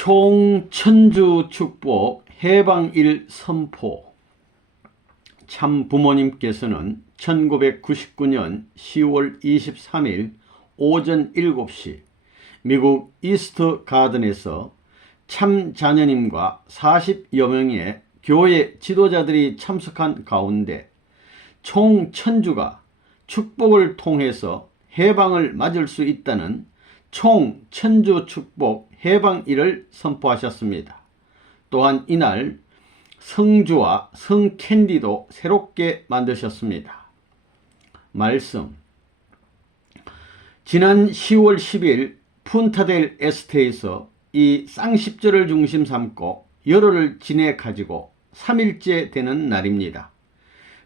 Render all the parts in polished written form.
총천주 축복 해방일 선포. 참 부모님께서는 1999년 10월 23일 오전 7시 미국 이스트 가든에서 참 자녀님과 40여 명의 교회 지도자들이 참석한 가운데 총천주가 축복을 통해서 해방을 맞을 수 있다는 총천주 축복 해방일을 선포하셨습니다. 또한 이날 성주와 성캔디도 새롭게 만드셨습니다. 말씀. 지난 10월 10일 푼타델 에스테에서 이 쌍십절을 중심 삼고 열흘을 지내 가지고 3일째 되는 날입니다.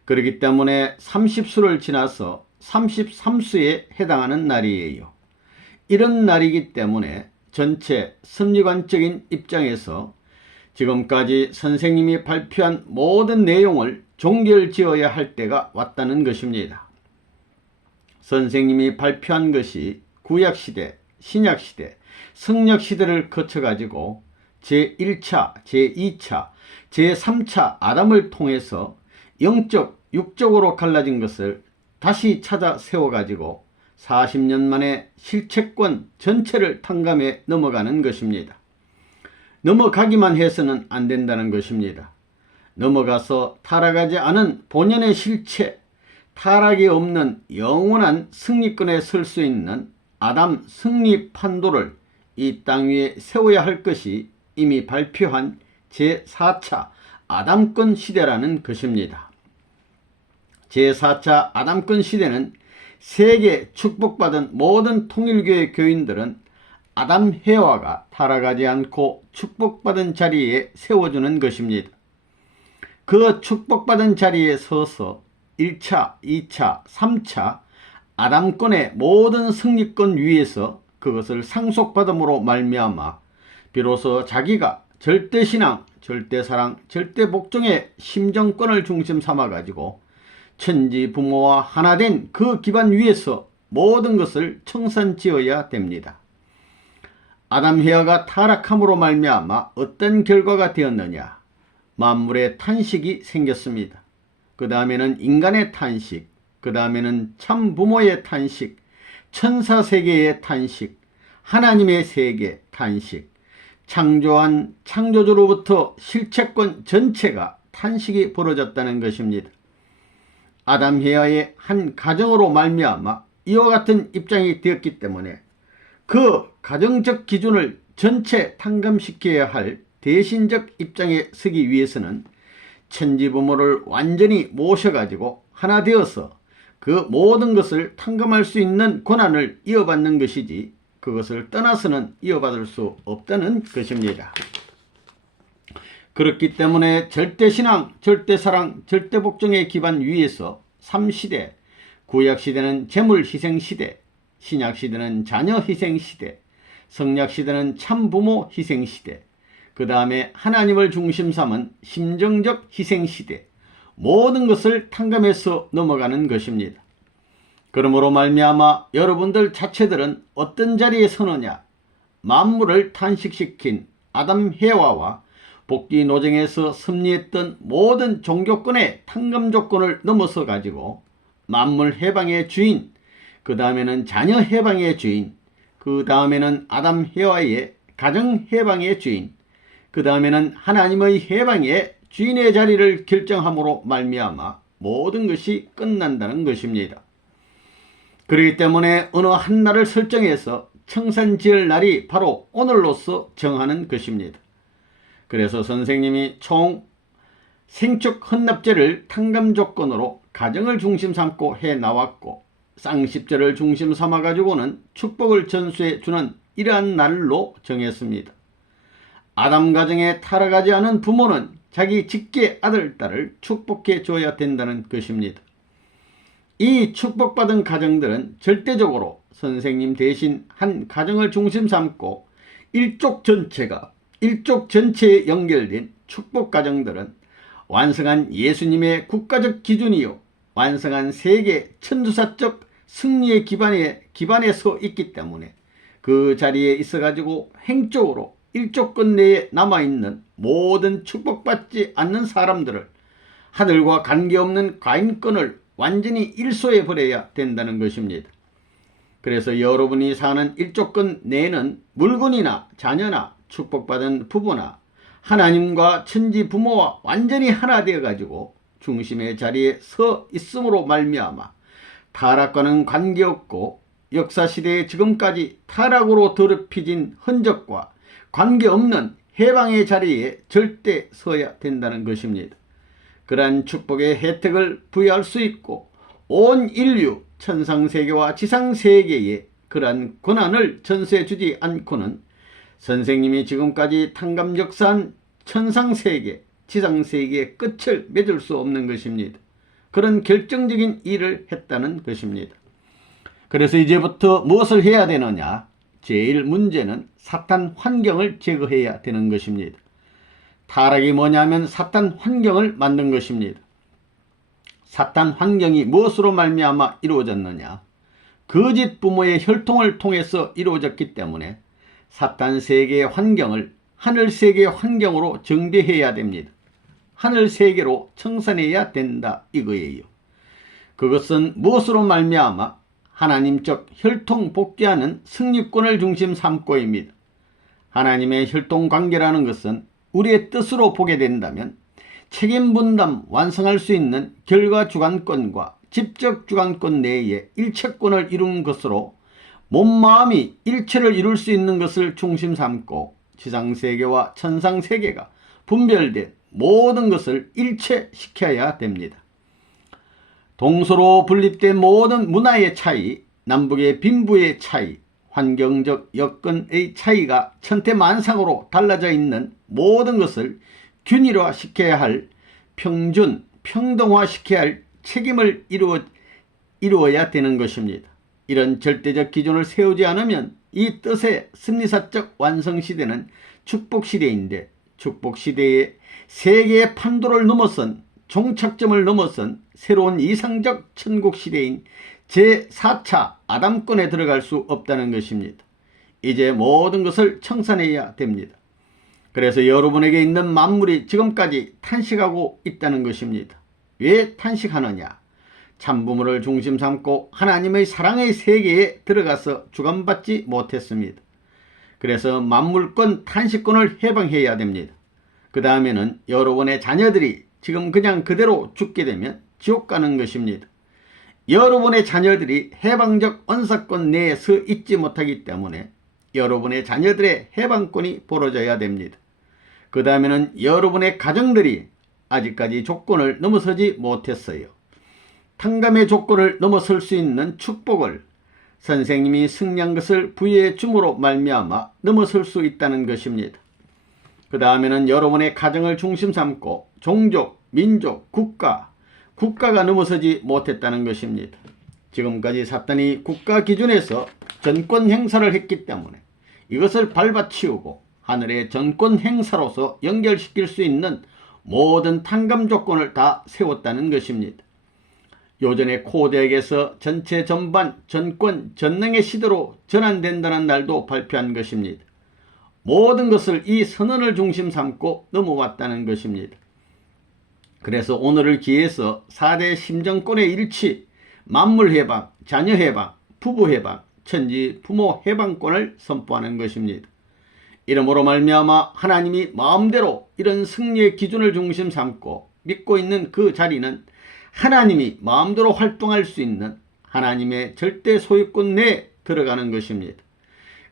그렇기 때문에 30수를 지나서 33수에 해당하는 날이에요. 이런 날이기 때문에 전체 섭리관적인 입장에서 지금까지 선생님이 발표한 모든 내용을 종결지어야 할 때가 왔다는 것입니다. 선생님이 발표한 것이 구약시대, 신약시대, 성약시대를 거쳐가지고 제1차, 제2차, 제3차 아담을 통해서 영적, 육적으로 갈라진 것을 다시 찾아 세워가지고 40년 만에 실체권 전체를 탕감해 넘어가는 것입니다. 넘어가기만 해서는 안 된다는 것입니다. 넘어가서 타락하지 않은 본연의 실체, 타락이 없는 영원한 승리권에 설 수 있는 아담 승리 판도를 이 땅 위에 세워야 할 것이 이미 발표한 제4차 아담권 시대라는 것입니다. 제4차 아담권 시대는 세계 축복받은 모든 통일교회 교인들은 아담 해와가 타락하지 않고 축복받은 자리에 세워주는 것입니다. 그 축복받은 자리에 서서 1차, 2차, 3차 아담권의 모든 승리권 위에서 그것을 상속받음으로 말미암아 비로소 자기가 절대신앙, 절대사랑, 절대복종의 심정권을 중심 삼아가지고 천지 부모와 하나 된 그 기반 위에서 모든 것을 청산지어야 됩니다. 아담 해와가 타락함으로 말미암아 어떤 결과가 되었느냐? 만물의 탄식이 생겼습니다. 그 다음에는 인간의 탄식, 그 다음에는 참 부모의 탄식, 천사 세계의 탄식, 하나님의 세계 탄식, 창조한 창조주로부터 실체권 전체가 탄식이 벌어졌다는 것입니다. 아담 해와의 한 가정으로 말미암아 이와 같은 입장이 되었기 때문에 그 가정적 기준을 전체 탕감시켜야 할 대신적 입장에 서기 위해서는 천지부모를 완전히 모셔가지고 하나 되어서 그 모든 것을 탕감할 수 있는 권한을 이어받는 것이지 그것을 떠나서는 이어받을 수 없다는 것입니다. 그렇기 때문에 절대신앙, 절대사랑, 절대복종의 기반 위에서 3시대, 구약시대는 재물희생시대, 신약시대는 자녀희생시대, 성약시대는 참부모 희생시대, 그 다음에 하나님을 중심 삼은 심정적 희생시대, 모든 것을 탕감해서 넘어가는 것입니다. 그러므로 말미암아 여러분들 자체들은 어떤 자리에 서느냐? 만물을 탄식시킨 아담 해와와 복귀 노정에서 섭리했던 모든 종교권의 탕감 조건을 넘어서 가지고 만물 해방의 주인, 그 다음에는 자녀 해방의 주인, 그 다음에는 아담 해와의 가정 해방의 주인, 그 다음에는 하나님의 해방의 주인의 자리를 결정함으로 말미암아 모든 것이 끝난다는 것입니다. 그렇기 때문에 어느 한 날을 설정해서 청산지을 날이 바로 오늘로서 정하는 것입니다. 그래서 선생님이 총 생축 헌납제를 탕감 조건으로 가정을 중심 삼고 해 나왔고 쌍십절을 중심 삼아 가지고는 축복을 전수해 주는 이러한 날로 정했습니다. 아담 가정에 타락하지 않은 부모는 자기 직계 아들, 딸을 축복해 줘야 된다는 것입니다. 이 축복받은 가정들은 절대적으로 선생님 대신 한 가정을 중심 삼고 일족 전체에 연결된 축복 가정들은 완성한 예수님의 국가적 기준이요 완성한 세계 천주사적 승리의 기반에 서 있기 때문에 그 자리에 있어 가지고 행적으로 일조권 내에 남아있는 모든 축복받지 않는 사람들을 하늘과 관계없는 과인권을 완전히 일소해버려야 된다는 것입니다. 그래서 여러분이 사는 일조권 내에는 물건이나 자녀나 축복받은 부부나 하나님과 천지 부모와 완전히 하나 되어 가지고 중심의 자리에 서 있음으로 말미암아 타락과는 관계없고 역사시대의 지금까지 타락으로 더럽혀진 흔적과 관계없는 해방의 자리에 절대 서야 된다는 것입니다. 그러한 축복의 혜택을 부여할 수 있고 온 인류 천상세계와 지상세계에 그러한 권한을 전수해 주지 않고는 선생님이 지금까지 탕감 역사한 천상세계, 지상세계의 끝을 맺을 수 없는 것입니다. 그런 결정적인 일을 했다는 것입니다. 그래서 이제부터 무엇을 해야 되느냐? 제일 문제는 사탄 환경을 제거해야 되는 것입니다. 타락이 뭐냐면 사탄 환경을 만든 것입니다. 사탄 환경이 무엇으로 말미암아 이루어졌느냐? 거짓 부모의 혈통을 통해서 이루어졌기 때문에 사탄 세계의 환경을 하늘 세계의 환경으로 정비해야 됩니다. 하늘 세계로 청산해야 된다 이거예요. 그것은 무엇으로 말미암아 하나님적 혈통 복귀하는 승리권을 중심 삼고입니다. 하나님의 혈통 관계라는 것은 우리의 뜻으로 보게 된다면 책임 분담 완성할 수 있는 결과 주관권과 직접 주관권 내에 일체권을 이루는 것으로 몸 마음이 일체를 이룰 수 있는 것을 중심 삼고 지상세계와 천상세계가 분별된 모든 것을 일체시켜야 됩니다. 동서로 분립된 모든 문화의 차이, 남북의 빈부의 차이, 환경적 여건의 차이가 천태만상으로 달라져 있는 모든 것을 균일화시켜야 할 평준, 평등화시켜야 할 책임을 이루어야 되는 것입니다. 이런 절대적 기준을 세우지 않으면 이 뜻의 승리사적 완성시대는 축복시대인데 축복시대의 세계의 판도를 넘어선 종착점을 넘어선 새로운 이상적 천국시대인 제4차 아담권에 들어갈 수 없다는 것입니다. 이제 모든 것을 청산해야 됩니다. 그래서 여러분에게 있는 만물이 지금까지 탄식하고 있다는 것입니다. 왜 탄식하느냐? 참부모를 중심 삼고 하나님의 사랑의 세계에 들어가서 주관받지 못했습니다. 그래서 만물권 탄식권을 해방해야 됩니다. 그 다음에는 여러분의 자녀들이 지금 그냥 그대로 죽게 되면 지옥 가는 것입니다. 여러분의 자녀들이 해방적 언사권 내에 서 있지 못하기 때문에 여러분의 자녀들의 해방권이 벌어져야 됩니다. 그 다음에는 여러분의 가정들이 아직까지 조건을 넘어서지 못했어요. 탕감의 조건을 넘어설 수 있는 축복을 선생님이 승리한 것을 부여해 줌으로 말미암아 넘어설 수 있다는 것입니다. 그 다음에는 여러분의 가정을 중심 삼고 종족, 민족, 국가가 넘어서지 못했다는 것입니다. 지금까지 사탄이 국가 기준에서 전권 행사를 했기 때문에 이것을 밟아치우고 하늘의 전권 행사로서 연결시킬 수 있는 모든 탕감 조건을 다 세웠다는 것입니다. 요전에 코덱에서 전체 전반 전권 전능의 시대로 전환된다는 날도 발표한 것입니다. 모든 것을 이 선언을 중심 삼고 넘어왔다는 것입니다. 그래서 오늘을 기해서 4대 심정권의 일치, 만물 해방, 자녀 해방, 부부 해방, 천지 부모 해방권을 선포하는 것입니다. 이러므로 말미암아 하나님이 마음대로 이런 승리의 기준을 중심 삼고 믿고 있는 그 자리는 하나님이 마음대로 활동할 수 있는 하나님의 절대 소유권 내에 들어가는 것입니다.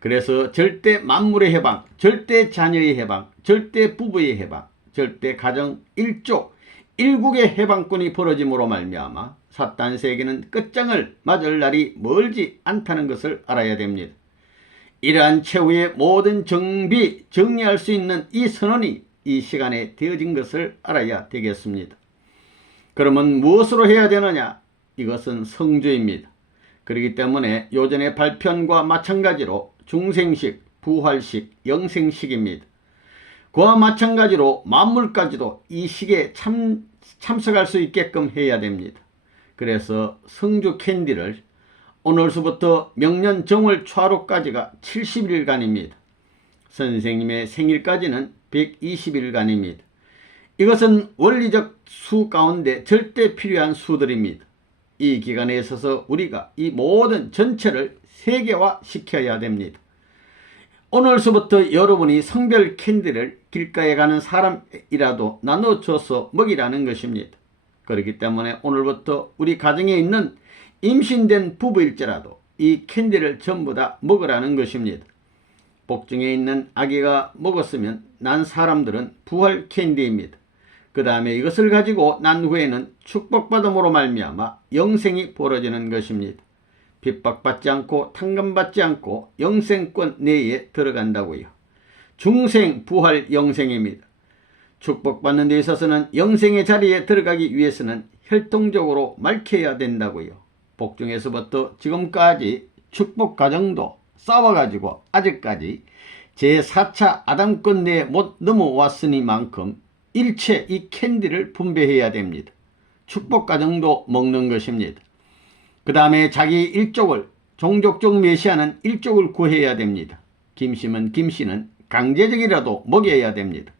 그래서 절대 만물의 해방, 절대 자녀의 해방, 절대 부부의 해방, 절대 가정 일족, 일국의 해방권이 벌어짐으로 말미암아 사탄 세계는 끝장을 맞을 날이 멀지 않다는 것을 알아야 됩니다. 이러한 최후의 모든 정리할 수 있는 이 선언이 이 시간에 되어진 것을 알아야 되겠습니다. 그러면 무엇으로 해야 되느냐? 이것은 성주입니다. 그렇기 때문에 요전의 발편과 마찬가지로 중생식, 부활식, 영생식입니다. 그와 마찬가지로 만물까지도 이 식에 참석할 수 있게끔 해야 됩니다. 그래서 성주 캔디를 오늘서부터 명년 정월 초하루까지가 70일간입니다. 선생님의 생일까지는 120일간입니다. 이것은 원리적 수 가운데 절대 필요한 수들입니다. 이 기간에 있어서 우리가 이 모든 전체를 세계화시켜야 됩니다. 오늘서부터 여러분이 성별 캔디를 길가에 가는 사람이라도 나눠줘서 먹이라는 것입니다. 그렇기 때문에 오늘부터 우리 가정에 있는 임신된 부부일지라도 이 캔디를 전부 다 먹으라는 것입니다. 복중에 있는 아기가 먹었으면 난 사람들은 부활 캔디입니다. 그 다음에 이것을 가지고 난 후에는 축복받음으로 말미암아 영생이 벌어지는 것입니다. 핍박받지 않고 탕감받지 않고 영생권 내에 들어간다고요. 중생, 부활, 영생입니다. 축복받는 데 있어서는 영생의 자리에 들어가기 위해서는 혈통적으로 맑혀야 된다고요. 복중에서부터 지금까지 축복 과정도 싸워가지고 아직까지 제4차 아담권 내에 못 넘어왔으니만큼 일체 이 캔디를 분배해야 됩니다. 축복 과정도 먹는 것입니다. 그 다음에 자기 일족을 종족적 메시아는 일족을 구해야 됩니다. 김씨는 강제적이라도 먹여야 됩니다.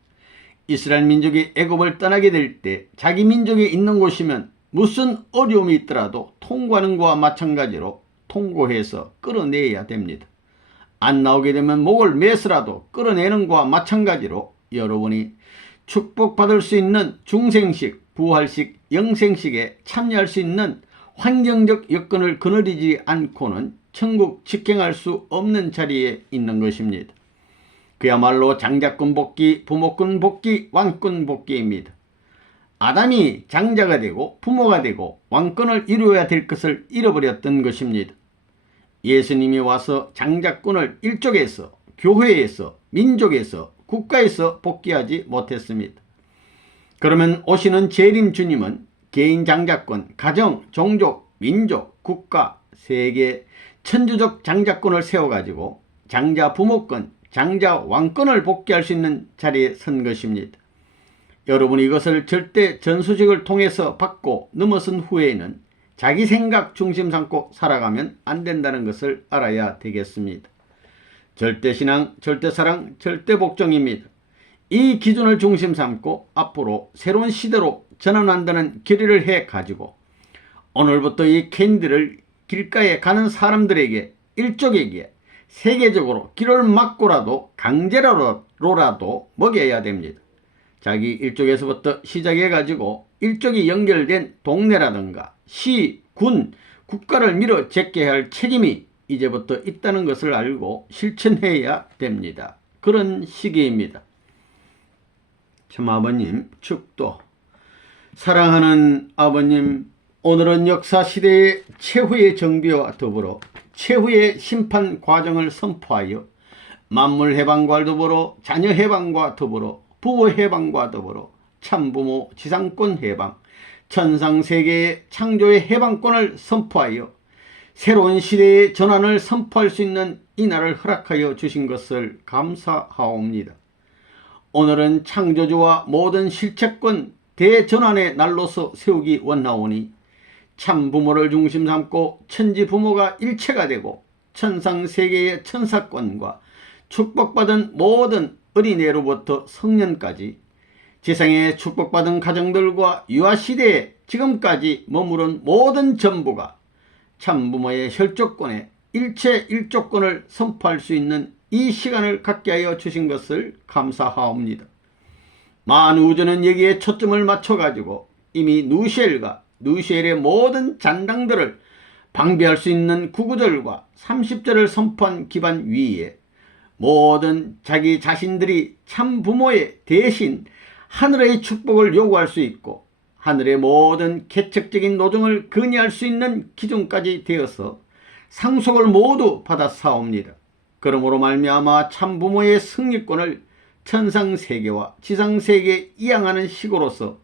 이스라엘 민족이 애굽을 떠나게 될 때 자기 민족이 있는 곳이면 무슨 어려움이 있더라도 통과하는 것과 마찬가지로 통고해서 끌어내야 됩니다. 안 나오게 되면 목을 매서라도 끌어내는 것과 마찬가지로 여러분이 축복받을 수 있는 중생식, 부활식, 영생식에 참여할 수 있는 환경적 여건을 거느리지 않고는 천국 직행할 수 없는 자리에 있는 것입니다. 그야말로 장자권 복귀, 부모권 복귀, 왕권 복귀입니다. 아담이 장자가 되고 부모가 되고 왕권을 이루어야 될 것을 잃어버렸던 것입니다. 예수님이 와서 장자권을 일족에서, 교회에서, 민족에서, 국가에서 복귀하지 못했습니다. 그러면 오시는 재림 주님은 개인 장자권, 가정, 종족, 민족, 국가, 세계, 천주적 장자권을 세워가지고 장자 부모권, 장자 왕권을 복귀할 수 있는 자리에 선 것입니다. 여러분이 이것을 절대 전수직을 통해서 받고 넘어선 후에는 자기 생각 중심 삼고 살아가면 안 된다는 것을 알아야 되겠습니다. 절대신앙, 절대사랑, 절대복종입니다. 이 기준을 중심 삼고 앞으로 새로운 시대로 전환한다는 결의를 해가지고 오늘부터 이 캔디를 길가에 가는 사람들에게, 일족에게 세계적으로 길을 막고라도 강제로라도 먹여야 됩니다. 자기 일족에서부터 시작해가지고 일족이 연결된 동네라든가 시, 군, 국가를 밀어 제껴야 할 책임이 이제부터 있다는 것을 알고 실천해야 됩니다. 그런 시기입니다. 참 아버님 축도. 사랑하는 아버님, 오늘은 역사시대의 최후의 정비와 더불어 최후의 심판 과정을 선포하여 만물 해방과 더불어 자녀 해방과 더불어 부모 해방과 더불어 참부모 지상권 해방, 천상세계의 창조의 해방권을 선포하여 새로운 시대의 전환을 선포할 수 있는 이 날을 허락하여 주신 것을 감사하옵니다. 오늘은 창조주와 모든 실체권 대전환의 날로서 세우기 원하오니 참부모를 중심 삼고 천지부모가 일체가 되고 천상세계의 천사권과 축복받은 모든 어린애로부터 성년까지 지상의 축복받은 가정들과 유아시대에 지금까지 머무른 모든 전부가 참부모의 혈족권에 일체 일족권을 선포할 수 있는 이 시간을 갖게 하여 주신 것을 감사하옵니다. 만우주는 여기에 초점을 맞춰가지고 이미 누시엘의 모든 잔당들을 방비할 수 있는 구구절과 30절을 선포한 기반 위에 모든 자기 자신들이 참부모의 대신 하늘의 축복을 요구할 수 있고 하늘의 모든 개척적인 노정을 건의할 수 있는 기준까지 되어서 상속을 모두 받아사옵니다. 그러므로 말미암아 참부모의 승리권을 천상세계와 지상세계에 이양하는 식으로서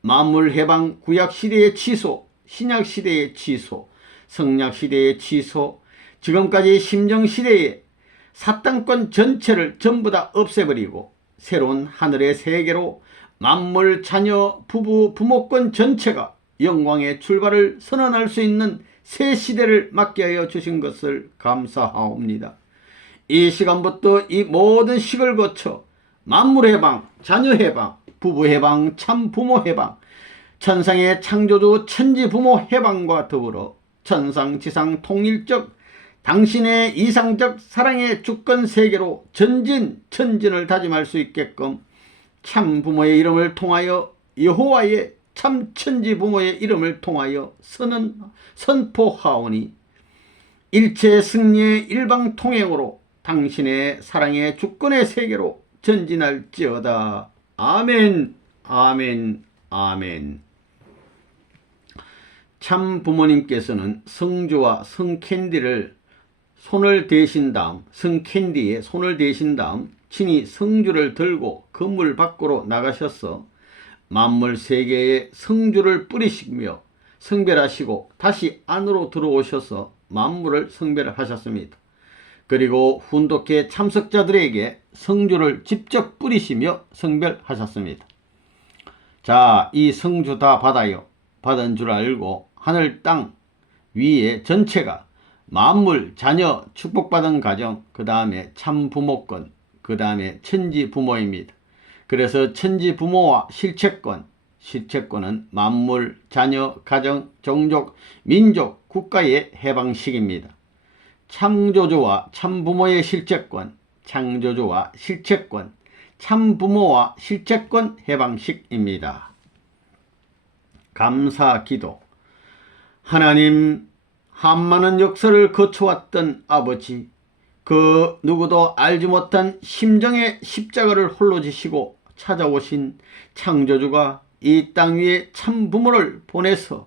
만물해방 구약시대의 취소, 신약시대의 취소, 성약시대의 취소, 지금까지 심정시대의 사탄권 전체를 전부 다 없애버리고 새로운 하늘의 세계로 만물, 자녀, 부부, 부모권 전체가 영광의 출발을 선언할 수 있는 새 시대를 맞게 하여 주신 것을 감사하옵니다. 이 시간부터 이 모든 식을 거쳐 만물 해방, 자녀 해방, 부부 해방, 참 부모 해방, 천상의 창조주 천지 부모 해방과 더불어 천상 지상 통일적 당신의 이상적 사랑의 주권 세계로 전진 천진을 다짐할 수 있게끔 참 부모의 이름을 통하여 여호와의 참 천지 부모의 이름을 통하여 선포하오니 일체 승리의 일방통행으로 당신의 사랑의 주권의 세계로 전진할지어다. 아멘, 아멘, 아멘. 참 부모님께서는 성주와 성캔디를 손을 대신 다음, 성캔디에 손을 대신 다음 친히 성주를 들고 건물 밖으로 나가셔서 만물 세계에 성주를 뿌리시며 성별하시고 다시 안으로 들어오셔서 만물을 성별하셨습니다. 그리고 훈독회 참석자들에게 성주를 직접 뿌리시며 성별하셨습니다. 자, 이 성주 다 받아요. 받은 줄 알고 하늘 땅 위에 전체가 만물 자녀 축복받은 가정, 그 다음에 참 부모권, 그 다음에 천지 부모입니다. 그래서 천지 부모와 실체권은 만물 자녀 가정 종족 민족 국가의 해방식입니다. 창조주와 참부모의 실체권, 창조주와 실체권, 참부모와 실체권 해방식입니다. 감사 기도. 하나님, 한많은 역사를 거쳐왔던 아버지, 그 누구도 알지 못한 심정의 십자가를 홀로 지시고 찾아오신 창조주가 이 땅 위에 참부모를 보내서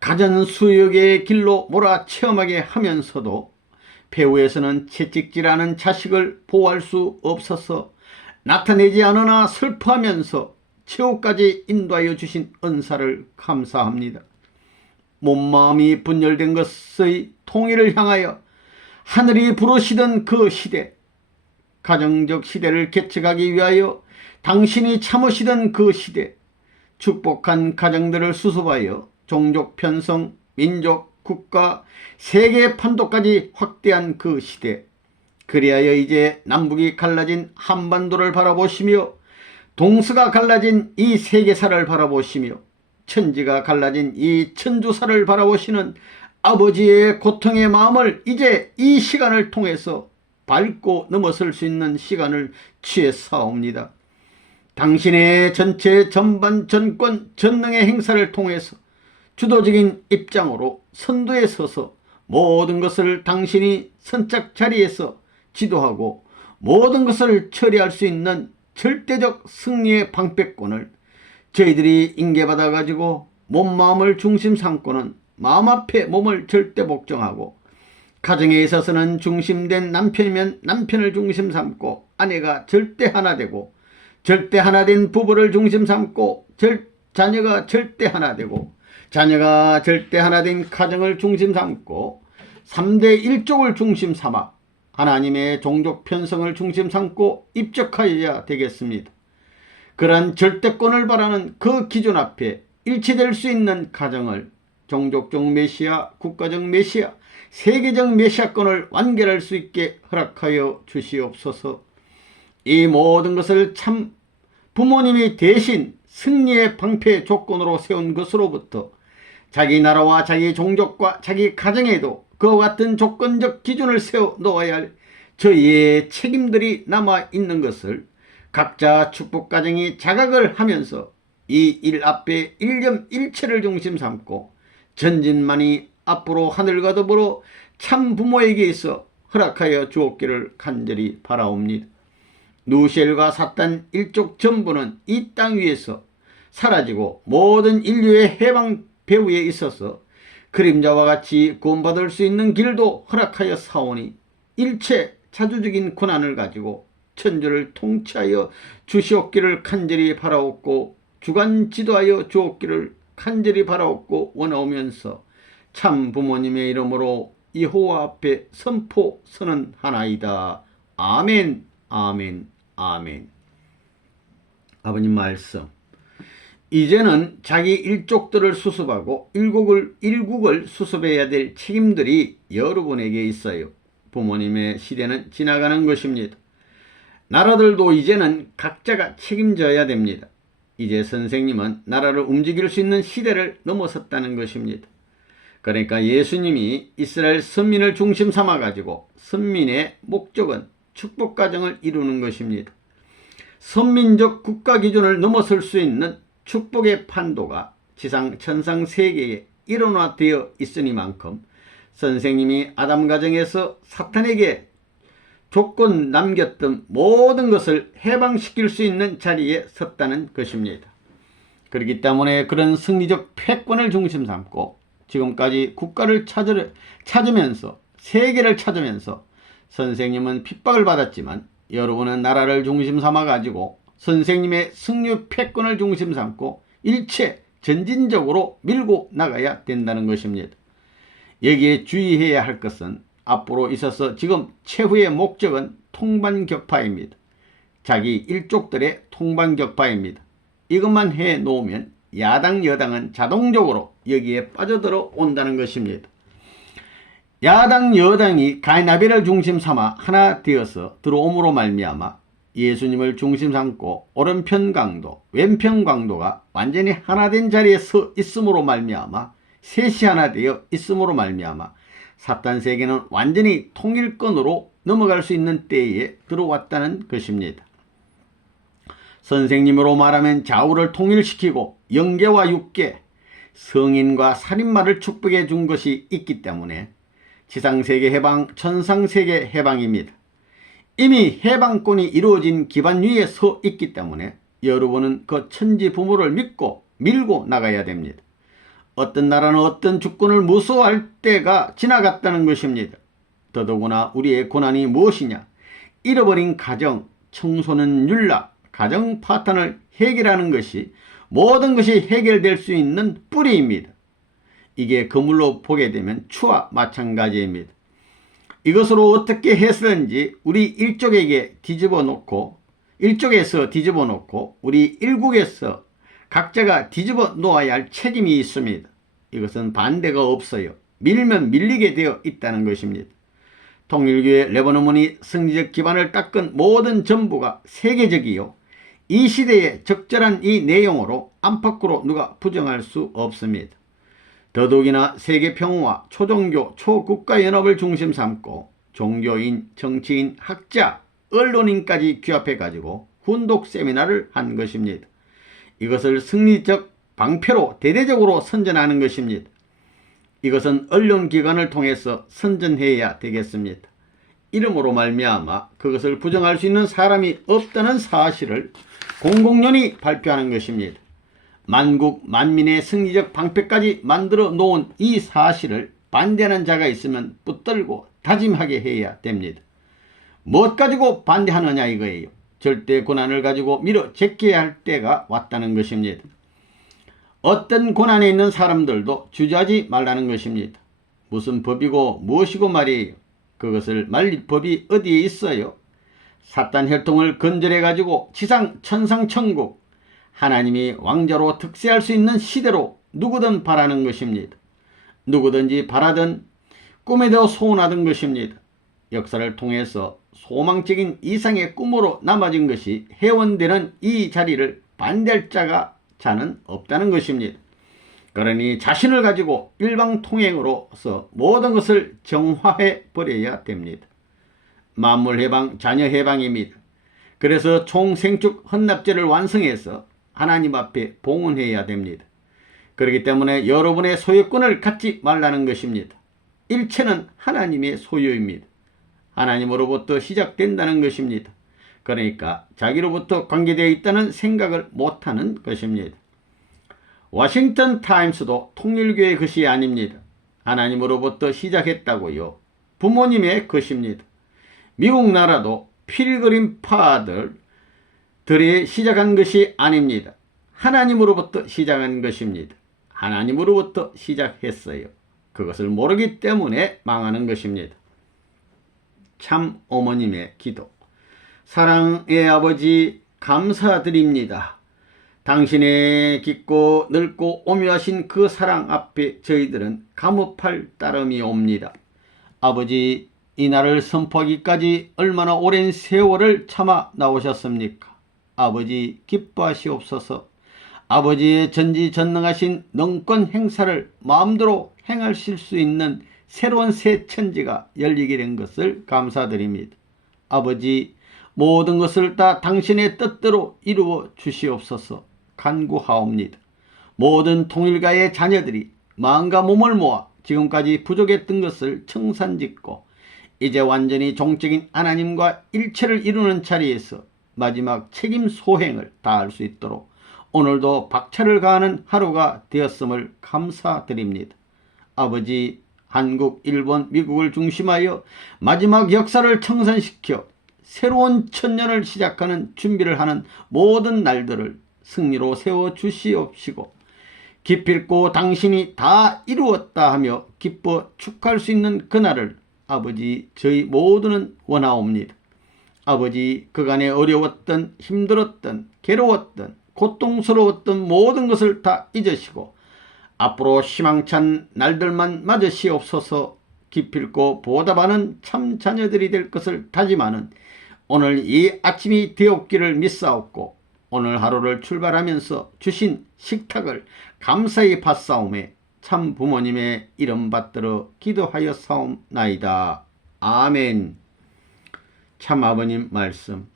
가전수역의 길로 몰아체험하게 하면서도 배후에서는 채찍질하는 자식을 보호할 수 없어서 나타내지 않으나 슬퍼하면서 최후까지 인도하여 주신 은사를 감사합니다. 몸마음이 분열된 것의 통일을 향하여 하늘이 부르시던 그 시대, 가정적 시대를 개척하기 위하여 당신이 참으시던 그 시대, 축복한 가정들을 수습하여 종족 편성, 민족, 국가, 세계 판도까지 확대한 그 시대, 그리하여 이제 남북이 갈라진 한반도를 바라보시며 동서가 갈라진 이 세계사를 바라보시며 천지가 갈라진 이 천주사를 바라보시는 아버지의 고통의 마음을 이제 이 시간을 통해서 밟고 넘어설 수 있는 시간을 취했사옵니다. 당신의 전체 전반 전권 전능의 행사를 통해서 주도적인 입장으로 선두에 서서 모든 것을 당신이 선착 자리에서 지도하고 모든 것을 처리할 수 있는 절대적 승리의 방패권을 저희들이 인계받아 가지고 몸 마음을 중심 삼고는 마음 앞에 몸을 절대 복종하고, 가정에 있어서는 중심된 남편이면 남편을 중심 삼고 아내가 절대 하나 되고, 절대 하나 된 부부를 중심 삼고 자녀가 절대 하나 되고, 자녀가 절대 하나 된 가정을 중심 삼고 3대 1족을 중심 삼아 하나님의 종족 편성을 중심 삼고 입적하여야 되겠습니다. 그러한 절대권을 바라는 그 기준 앞에 일치될 수 있는 가정을 종족적 메시아, 국가적 메시아, 세계적 메시아권을 완결할 수 있게 허락하여 주시옵소서. 이 모든 것을 참 부모님이 대신 승리의 방패 조건으로 세운 것으로부터 자기 나라와 자기 종족과 자기 가정에도 그와 같은 조건적 기준을 세워 놓아야 할 저희의 책임들이 남아있는 것을 각자 축복가정이 자각을 하면서 이 일 앞에 일념일체를 중심 삼고 전진만이 앞으로 하늘과 더불어 참 부모에게 있어 허락하여 주옵기를 간절히 바라옵니다. 누시엘과 사탄 일족 전부는 이 땅 위에서 사라지고 모든 인류의 해방 배후에 있어서 그림자와 같이 구원받을 수 있는 길도 허락하여 사오니 일체 자주적인 권한을 가지고 천주를 통치하여 주시옵기를 간절히 바라옵고 주관 지도하여 주옵기를 간절히 바라옵고 원하오면서 참 부모님의 이름으로 여호와 앞에 선포 선언하나이다. 아멘, 아멘, 아멘. 아버님 말씀, 이제는 자기 일족들을 수습하고 일국을 수습해야 될 책임들이 여러분에게 있어요. 부모님의 시대는 지나가는 것입니다. 나라들도 이제는 각자가 책임져야 됩니다. 이제 선생님은 나라를 움직일 수 있는 시대를 넘어섰다는 것입니다. 그러니까 예수님이 이스라엘 선민을 중심 삼아 가지고 선민의 목적은 축복 가정을 이루는 것입니다. 선민적 국가 기준을 넘어설 수 있는 축복의 판도가 지상 천상 세계에 일원화되어 있으니만큼 선생님이 아담 가정에서 사탄에게 조건 남겼던 모든 것을 해방시킬 수 있는 자리에 섰다는 것입니다. 그렇기 때문에 그런 승리적 패권을 중심 삼고 지금까지 국가를 찾으면서 세계를 찾으면서 선생님은 핍박을 받았지만 여러분은 나라를 중심 삼아 가지고 선생님의 승리 패권을 중심 삼고 일체 전진적으로 밀고 나가야 된다는 것입니다. 여기에 주의해야 할 것은 앞으로 있어서 지금 최후의 목적은 통반격파입니다. 자기 일족들의 통반격파입니다. 이것만 해 놓으면 야당 여당은 자동적으로 여기에 빠져들어 온다는 것입니다. 야당 여당이 가인 아벨을 중심 삼아 하나 되어서 들어옴으로 말미암아 예수님을 중심 삼고 오른편 강도 왼편 강도가 완전히 하나 된 자리에 서 있음으로 말미암아 셋이 하나 되어 있음으로 말미암아 사탄 세계는 완전히 통일권으로 넘어갈 수 있는 때에 들어왔다는 것입니다. 선생님으로 말하면 좌우를 통일시키고 영계와 육계, 성인과 살인마를 축복해 준 것이 있기 때문에 지상세계 해방, 천상세계 해방입니다. 이미 해방권이 이루어진 기반 위에 서 있기 때문에 여러분은 그 천지 부모를 믿고 밀고 나가야 됩니다. 어떤 나라는 어떤 주권을 무서워할 때가 지나갔다는 것입니다. 더더구나 우리의 고난이 무엇이냐? 잃어버린 가정, 청소년 윤락, 가정 파탄을 해결하는 것이 모든 것이 해결될 수 있는 뿌리입니다. 이게 그물로 보게 되면 추와 마찬가지입니다. 이것으로 어떻게 해서든지 우리 일족에게 일족에서 뒤집어 놓고 우리 일국에서 각자가 뒤집어 놓아야 할 책임이 있습니다. 이것은 반대가 없어요. 밀면 밀리게 되어 있다는 것입니다. 통일교회 레버너문이 승리적 기반을 닦은 모든 전부가 세계적이요. 이 시대에 적절한 이 내용으로 안팎으로 누가 부정할 수 없습니다. 더더욱이나 세계평화, 초종교, 초국가연합을 중심 삼고 종교인, 정치인, 학자, 언론인까지 규합해가지고 훈독 세미나를 한 것입니다. 이것을 승리적 방패로 대대적으로 선전하는 것입니다. 이것은 언론기관을 통해서 선전해야 되겠습니다. 이름으로 말미암아 그것을 부정할 수 있는 사람이 없다는 사실을 공공연히 발표하는 것입니다. 만국 만민의 승리적 방패까지 만들어 놓은 이 사실을 반대하는 자가 있으면 붙들고 다짐하게 해야 됩니다. 무엇 가지고 반대하느냐 이거예요. 절대 고난을 가지고 밀어 제껴야 할 때가 왔다는 것입니다. 어떤 고난에 있는 사람들도 주저하지 말라는 것입니다. 무슨 법이고 무엇이고 말이에요. 그것을 말릴 법이 어디에 있어요? 사탄 혈통을 건절해 가지고 지상 천상 천국 하나님이 왕자로 득세할 수 있는 시대로 누구든 바라는 것입니다. 누구든지 바라든 꿈에도 소원하던 것입니다. 역사를 통해서 소망적인 이상의 꿈으로 남아진 것이 회원되는 이 자리를 반대할 자는 없다는 것입니다. 그러니 자신을 가지고 일방통행으로서 모든 것을 정화해 버려야 됩니다. 만물해방, 자녀해방입니다. 그래서 총생축 헌납제를 완성해서 하나님 앞에 봉헌해야 됩니다. 그렇기 때문에 여러분의 소유권을 갖지 말라는 것입니다. 일체는 하나님의 소유입니다. 하나님으로부터 시작된다는 것입니다. 그러니까 자기로부터 관계되어 있다는 생각을 못하는 것입니다. 워싱턴 타임스도 통일교의 것이 아닙니다. 하나님으로부터 시작했다고요. 부모님의 것입니다. 미국 나라도 필그림 파들이 시작한 것이 아닙니다. 하나님으로부터 시작한 것입니다. 하나님으로부터 시작했어요. 그것을 모르기 때문에 망하는 것입니다. 참 어머님의 기도. 사랑의 아버지 감사드립니다. 당신의 깊고 넓고 오묘하신 그 사랑 앞에 저희들은 감업할 따름이 옵니다. 아버지 이 날을 선포하기까지 얼마나 오랜 세월을 참아 나오셨습니까? 아버지 기뻐하시옵소서. 아버지의 전지전능하신 농권 행사를 마음대로 행하실 수 있는 새로운 새 천지가 열리게 된 것을 감사드립니다. 아버지, 모든 것을 다 당신의 뜻대로 이루어 주시옵소서 간구하옵니다. 모든 통일가의 자녀들이 마음과 몸을 모아 지금까지 부족했던 것을 청산짓고 이제 완전히 종적인 하나님과 일체를 이루는 자리에서 마지막 책임 소행을 다할 수 있도록 오늘도 박차를 가하는 하루가 되었음을 감사드립니다. 아버지, 한국, 일본, 미국을 중심하여 마지막 역사를 청산시켜 새로운 천년을 시작하는 준비를 하는 모든 날들을 승리로 세워주시옵시고 기필코 당신이 다 이루었다 하며 기뻐 축하할 수 있는 그날을 아버지 저희 모두는 원하옵니다. 아버지, 그간에 어려웠던 힘들었던 괴로웠던 고통스러웠던 모든 것을 다 잊으시고 앞으로 희망찬 날들만 맞으시옵소서. 기필코 보답하는 참 자녀들이 될 것을 다짐하는 오늘 이 아침이 되었기를 믿사옵고 오늘 하루를 출발하면서 주신 식탁을 감사히 받사오매 참 부모님의 이름 받들어 기도하여 사옵나이다. 아멘. 참 아버님 말씀.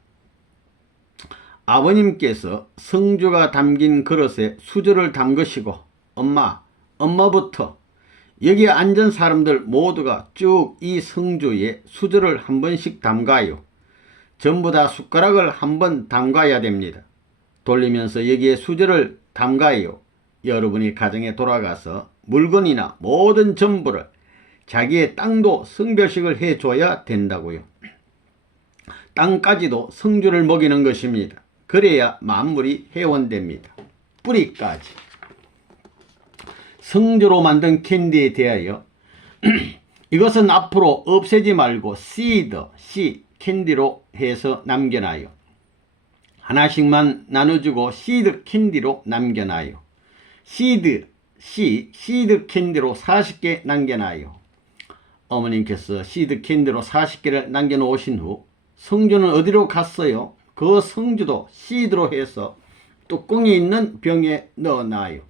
아버님께서 성주가 담긴 그릇에 수저를 담그시고 엄마부터 여기에 앉은 사람들 모두가 쭉 이 성주에 수저를 한 번씩 담가요. 전부 다 숟가락을 한 번 담가야 됩니다. 돌리면서 여기에 수저를 담가요. 여러분이 가정에 돌아가서 물건이나 모든 전부를 자기의 땅도 성별식을 해줘야 된다고요. 땅까지도 성주를 먹이는 것입니다. 그래야 만물이 회원됩니다. 뿌리까지. 성주로 만든 캔디에 대하여 이것은 앞으로 없애지 말고 씨 캔디로 해서 남겨놔요. 하나씩만 나눠주고 시드 캔디로 남겨놔요. 시드 캔디로 40개 남겨놔요. 어머님께서 시드 캔디로 40개를 남겨놓으신 후 성주는 어디로 갔어요? 그 성주도 시드로 해서 뚜껑이 있는 병에 넣어놔요.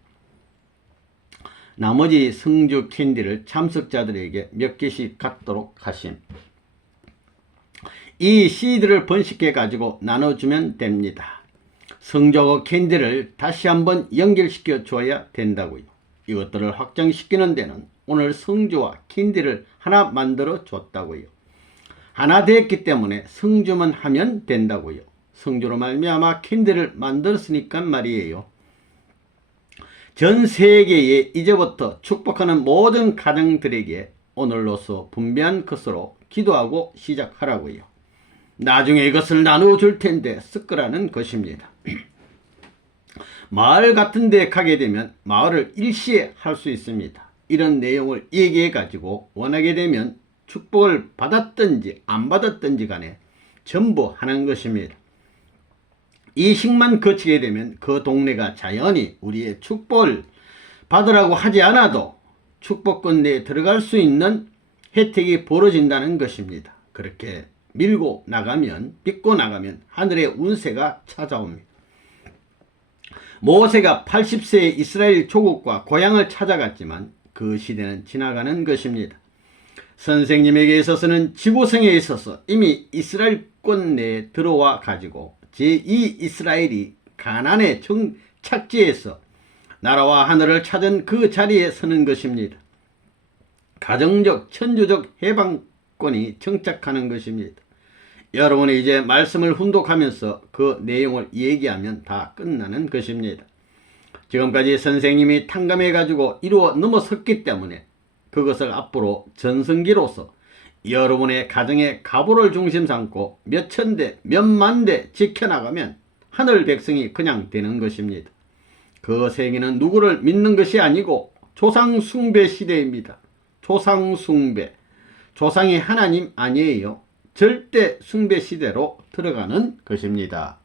나머지 성주 캔디를 참석자들에게 몇 개씩 갖도록 하심. 이 시드를 번식해 가지고 나눠주면 됩니다. 성주하고 캔디를 다시 한번 연결시켜 줘야 된다고요. 이것들을 확장시키는 데는 오늘 성주와 캔디를 하나 만들어 줬다고요. 하나 됐기 때문에 성주만 하면 된다고요. 성주로 말미암아 캔디를 만들었으니까 말이에요. 전 세계에 이제부터 축복하는 모든 가정들에게 오늘로서 분배한 것으로 기도하고 시작하라고요. 나중에 이것을 나누어 줄 텐데 섞으라는 것입니다. 마을 같은 데 가게 되면 마을을 일시에 할 수 있습니다. 이런 내용을 얘기해 가지고 원하게 되면 축복을 받았든지 안 받았든지 간에 전부 하는 것입니다. 이 식만 거치게 되면 그 동네가 자연히 우리의 축복을 받으라고 하지 않아도 축복권 내에 들어갈 수 있는 혜택이 벌어진다는 것입니다. 그렇게 밀고 나가면, 빚고 나가면 하늘의 운세가 찾아옵니다. 모세가 80세의 이스라엘 조국과 고향을 찾아갔지만 그 시대는 지나가는 것입니다. 선생님에게 있어서는 지구성에 있어서 이미 이스라엘권 내에 들어와 가지고 제2 이스라엘이 가나안의 착지에서 나라와 하늘을 찾은 그 자리에 서는 것입니다. 가정적 천주적 해방권이 정착하는 것입니다. 여러분이 이제 말씀을 훈독하면서 그 내용을 얘기하면 다 끝나는 것입니다. 지금까지 선생님이 탕감해 가지고 이루어 넘어섰기 때문에 그것을 앞으로 전성기로서 여러분의 가정의 가보를 중심 삼고 몇 천대 몇만 대 지켜나가면 하늘 백성이 그냥 되는 것입니다. 그 세계는 누구를 믿는 것이 아니고 조상 숭배 시대입니다. 조상 숭배. 조상이 하나님 아니에요. 절대 숭배 시대로 들어가는 것입니다.